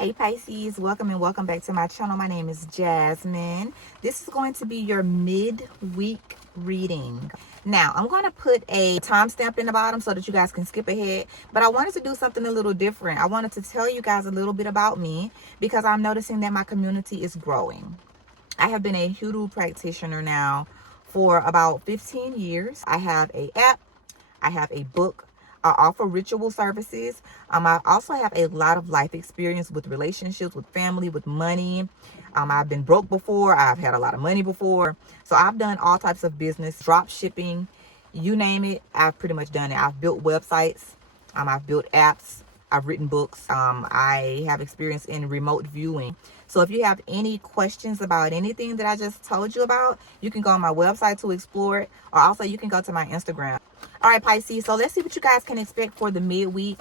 Hey Pisces, welcome and welcome back to my channel. My name is Jasmine. This is going to be your midweek reading. Now, I'm going to put a timestamp in the bottom so that you guys can skip ahead, but I wanted to do something a little different. I wanted to tell you guys a little bit about me because I'm noticing that my community is growing. I have been a hoodoo practitioner now for about 15 years. I have an app, I have a book, I offer ritual services. I also have a lot of life experience with relationships, with family, with money. I've been broke before. I've had a lot of money before. So I've done all types of business, drop shipping, you name it. I've pretty much done it. I've built websites. I've built apps. I've written books. I have experience in remote viewing. So if you have any questions about anything that I just told you about, you can go on my website to explore it, or also you can go to my Instagram. All right, Pisces, so let's see what you guys can expect for the midweek.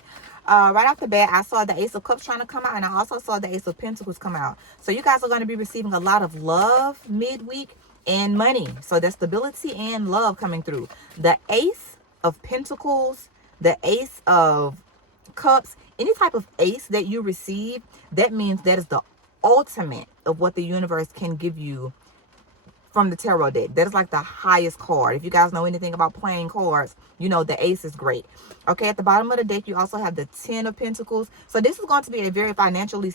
Right off the bat, I saw the Ace of Cups trying to come out, and I also saw the Ace of Pentacles come out. So you guys are going to be receiving a lot of love midweek and money. So there's stability and love coming through. The Ace of Pentacles, the Ace of Cups, any type of ace that you receive, that means that is the ultimate of what the universe can give you from the tarot deck. That is like the highest card. If you guys know anything about playing cards, you know the ace is great. Okay, at the bottom of the deck, you also have the 10 of Pentacles. So this is going to be a very financially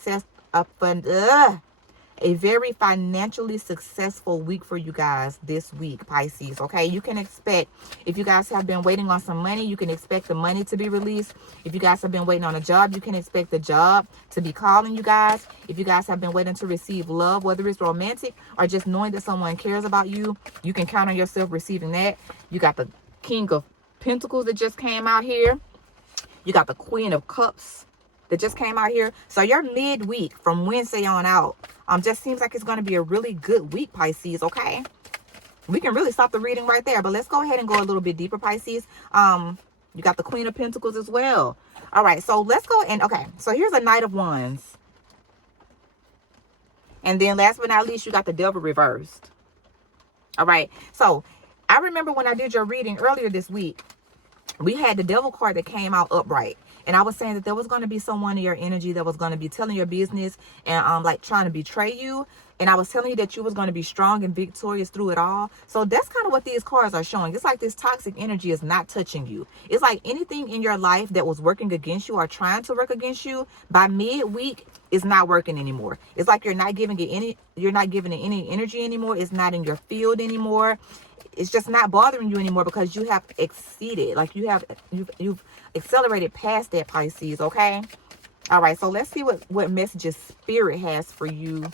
successful week for you guys this week, Pisces. Okay, you can expect, if you guys have been waiting on some money, you can expect the money to be released. If you guys have been waiting on a job, you can expect the job to be calling you guys. If you guys have been waiting to receive love, whether it's romantic or just knowing that someone cares about you, you can count on yourself receiving that. You got the King of Pentacles that just came out here. You got the Queen of Cups that just came out here. So your midweek from Wednesday on out just seems like it's going to be a really good week, Pisces. Okay, we can really stop the reading right there, but let's go ahead and go a little bit deeper, Pisces. You got the Queen of Pentacles as well. All right, so let's go and okay, so here's a Knight of Wands, and then last but not least, you got the Devil reversed. All right, so I remember when I did your reading earlier this week, we had the Devil card that came out upright. And I was saying that there was going to be someone in your energy that was going to be telling your business and like trying to betray you. And I was telling you that you was going to be strong and victorious through it all. So that's kind of what these cards are showing. It's like this toxic energy is not touching you. It's like anything in your life that was working against you or trying to work against you by midweek is not working anymore. It's like you're not giving it any energy anymore. It's not in your field anymore. It's just not bothering you anymore because you have exceeded, like you've accelerated past that, Pisces. Okay, all right, so let's see what messages Spirit has for you.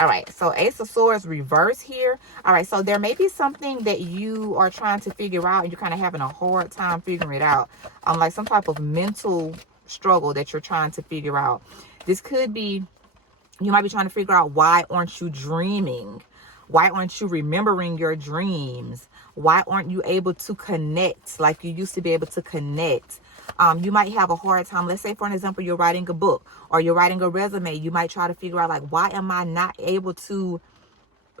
All right, so Ace of Swords reverse here. All right, so there may be something that you are trying to figure out and you're kind of having a hard time figuring it out, like some type of mental struggle that you're trying to figure out. This could be, you might be trying to figure out, why aren't you dreaming? Why aren't you remembering your dreams? Why aren't you able to connect like you used to be able to connect? You might have a hard time. Let's say, for an example, you're writing a book or you're writing a resume. You might try to figure out, like, why am I not able to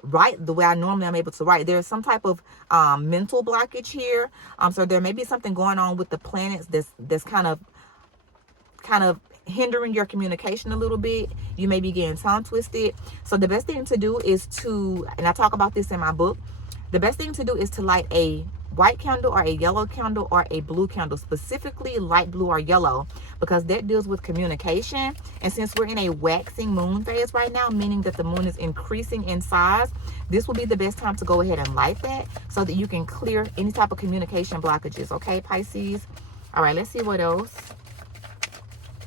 write the way I normally am able to write? There's some type of mental blockage here. So there may be something going on with the planets that's kind of hindering your communication a little bit. You may be getting tongue twisted. So the best thing to do is to, and I talk about this in my book, the best thing to do is to light a white candle or a yellow candle or a blue candle, specifically light blue or yellow, because that deals with communication. And since we're in a waxing moon phase right now, meaning that the moon is increasing in size, this will be the best time to go ahead and light that so that you can clear any type of communication blockages. Okay, Pisces? All right, let's see what else.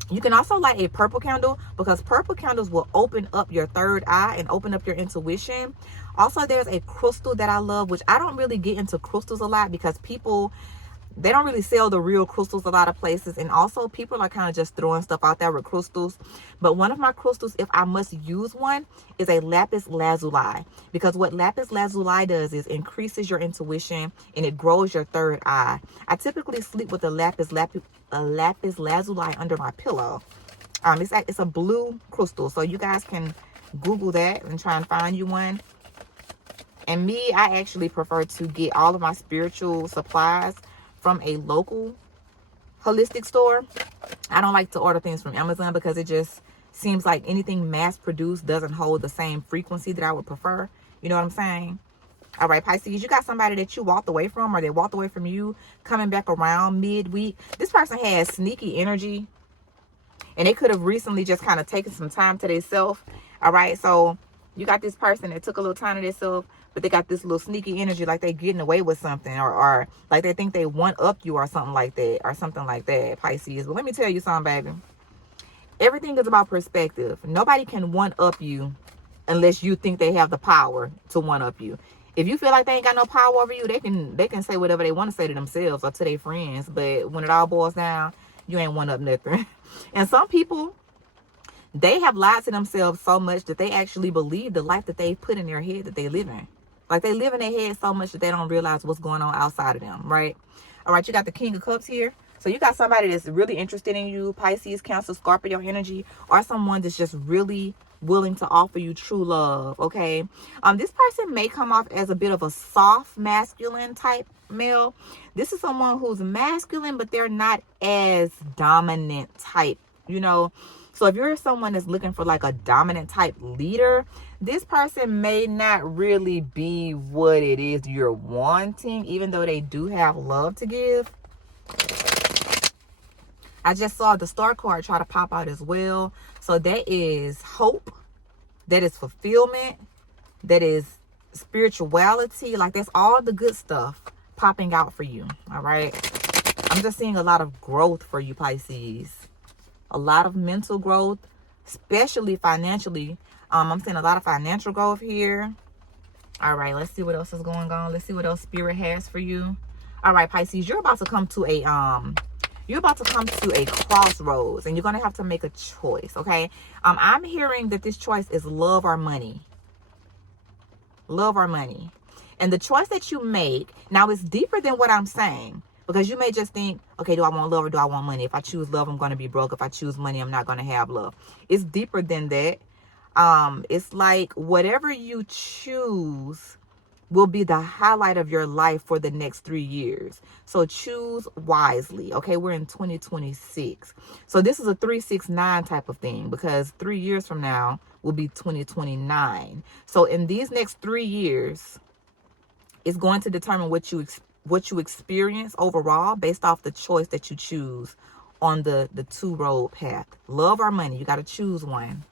You can also light a purple candle because purple candles will open up your third eye and open up your intuition. Also, there's a crystal that I love, which I don't really get into crystals a lot because people, they don't really sell the real crystals a lot of places. And also people are kind of just throwing stuff out there with crystals. But one of my crystals, if I must use one, is a lapis lazuli. Because what lapis lazuli does is increases your intuition and it grows your third eye. I typically sleep with a lapis lazuli under my pillow. It's a blue crystal. So you guys can Google that and try and find you one. And me, I actually prefer to get all of my spiritual supplies from a local holistic store. I don't like to order things from Amazon because it just seems like anything mass produced doesn't hold the same frequency that I would prefer. You know what I'm saying? All right, Pisces, you got somebody that you walked away from, or they walked away from you, coming back around midweek. This person has sneaky energy, and they could have recently just kind of taken some time to themselves. All right, so you got this person that took a little time to themselves, but they got this little sneaky energy, like they getting away with something, or like they think they one up you or something like that, Pisces. But let me tell you something, baby. Everything is about perspective. Nobody can one up you unless you think they have the power to one up you. If you feel like they ain't got no power over you, they can say whatever they want to say to themselves or to their friends. But when it all boils down, you ain't one up nothing. And some people, they have lied to themselves so much that they actually believe the life that they put in their head that they live in. Like they live in their head so much that they don't realize what's going on outside of them, right? All right, you got the King of Cups here. So you got somebody that's really interested in you, Pisces, Cancer, Scorpio energy, or someone that's just really willing to offer you true love, okay? This person may come off as a bit of a soft masculine type male. This is someone who's masculine, but they're not as dominant type, you know? So if you're someone that's looking for like a dominant type leader, this person may not really be what it is you're wanting, even though they do have love to give. I just saw the star card try to pop out as well. So that is hope. That is fulfillment. That is spirituality. Like that's all the good stuff popping out for you. All right. I'm just seeing a lot of growth for you, Pisces. A lot of mental growth, especially financially. I'm seeing a lot of financial growth here. All right. Let's see what else is going on. Let's see what else Spirit has for you. All right, Pisces, you're about to come to a crossroads, and you're going to have to make a choice, okay? I'm hearing that this choice is love or money. Love or money. And the choice that you make, now it's deeper than what I'm saying, because you may just think, okay, do I want love or do I want money? If I choose love, I'm going to be broke. If I choose money, I'm not going to have love. It's deeper than that. It's like whatever you choose will be the highlight of your life for the next 3 years. So choose wisely. Okay, we're in 2026. So this is a 369 type of thing, because 3 years from now will be 2029. So in these next 3 years, it's going to determine what you experience overall based off the choice that you choose on the two road path. Love or money, you got to choose one.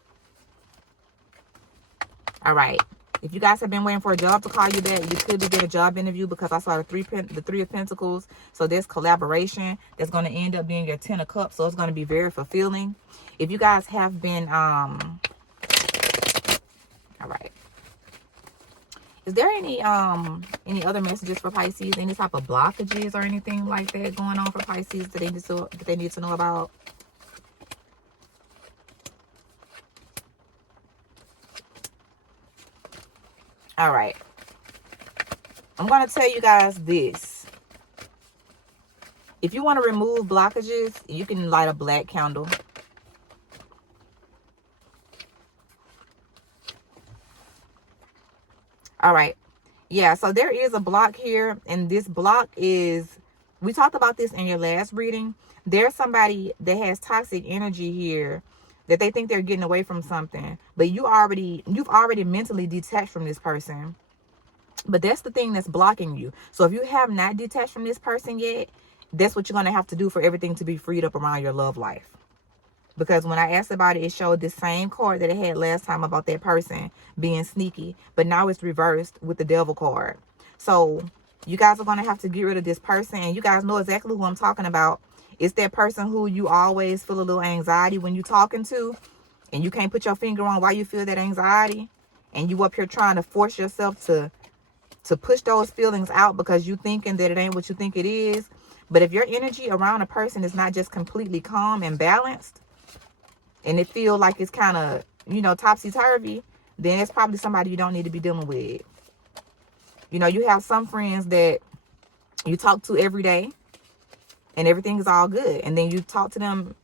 All right. If you guys have been waiting for a job to call you back, you could be getting a job interview, because I saw the three of Pentacles. So there's collaboration that's going to end up being your 10 of Cups. So it's going to be very fulfilling. If you guys have been, all right. Is there any other messages for Pisces? Any type of blockages or anything like that going on for Pisces that they need to know about? All right. I'm going to tell you guys this. If you want to remove blockages, you can light a black candle. All right. Yeah, so there is a block here, and this block is, we talked about this in your last reading. There's somebody that has toxic energy here, that they think they're getting away from something, but you've already mentally detached from this person. But that's the thing that's blocking you. So if you have not detached from this person yet, that's what you're going to have to do for everything to be freed up around your love life. Because when I asked about it, it showed the same card that it had last time about that person being sneaky, but now it's reversed with the Devil card. So you guys are going to have to get rid of this person, and you guys know exactly who I'm talking about. It's that person who you always feel a little anxiety when you're talking to, and you can't put your finger on why you feel that anxiety, and you up here trying to force yourself to push those feelings out because you thinking that it ain't what you think it is. But if your energy around a person is not just completely calm and balanced, and it feel like it's kind of, you know, topsy-turvy, then it's probably somebody you don't need to be dealing with. You know, you have some friends that you talk to every day, and everything is all good. And then you talk to them,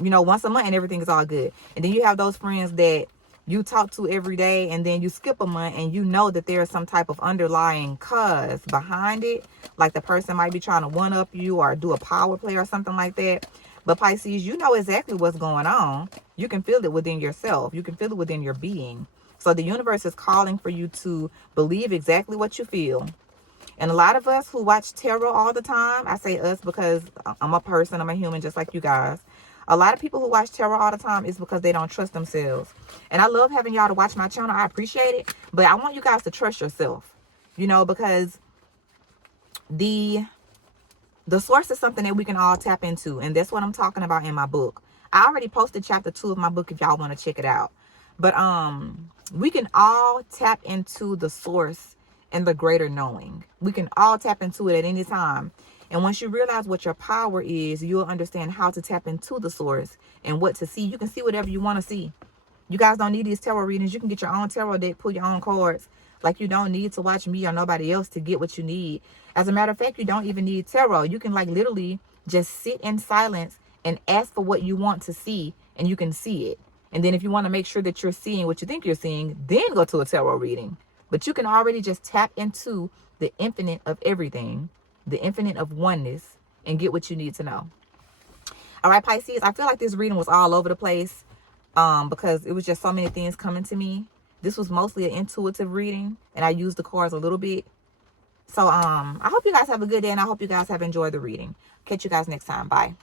you know, once a month, and everything is all good. And then you have those friends that you talk to every day, and then you skip a month and you know that there is some type of underlying cause behind it. Like the person might be trying to one up you or do a power play or something like that. But Pisces, you know exactly what's going on. You can feel it within yourself. You can feel it within your being. So the universe is calling for you to believe exactly what you feel. And a lot of us who watch tarot all the time, I say us because I'm a person, I'm a human just like you guys. A lot of people who watch tarot all the time is because they don't trust themselves. And I love having y'all to watch my channel. I appreciate it. But I want you guys to trust yourself, you know, because the source is something that we can all tap into. And that's what I'm talking about in my book. I already posted chapter 2 of my book if y'all want to check it out. But we can all tap into the source and the greater knowing. We can all tap into it at any time. And once you realize what your power is, you'll understand how to tap into the source and what to see. You can see whatever you want to see. You guys don't need these tarot readings. You can get your own tarot deck, pull your own cards. Like, you don't need to watch me or nobody else to get what you need. As a matter of fact, you don't even need tarot. You can like literally just sit in silence and ask for what you want to see, and you can see it. And then if you want to make sure that you're seeing what you think you're seeing, then go to a tarot reading. But you can already just tap into the infinite of everything, the infinite of oneness, and get what you need to know. All right, Pisces, I feel like this reading was all over the place because it was just so many things coming to me. This was mostly an intuitive reading, and I used the cards a little bit. So I hope you guys have a good day, and I hope you guys have enjoyed the reading. Catch you guys next time. Bye.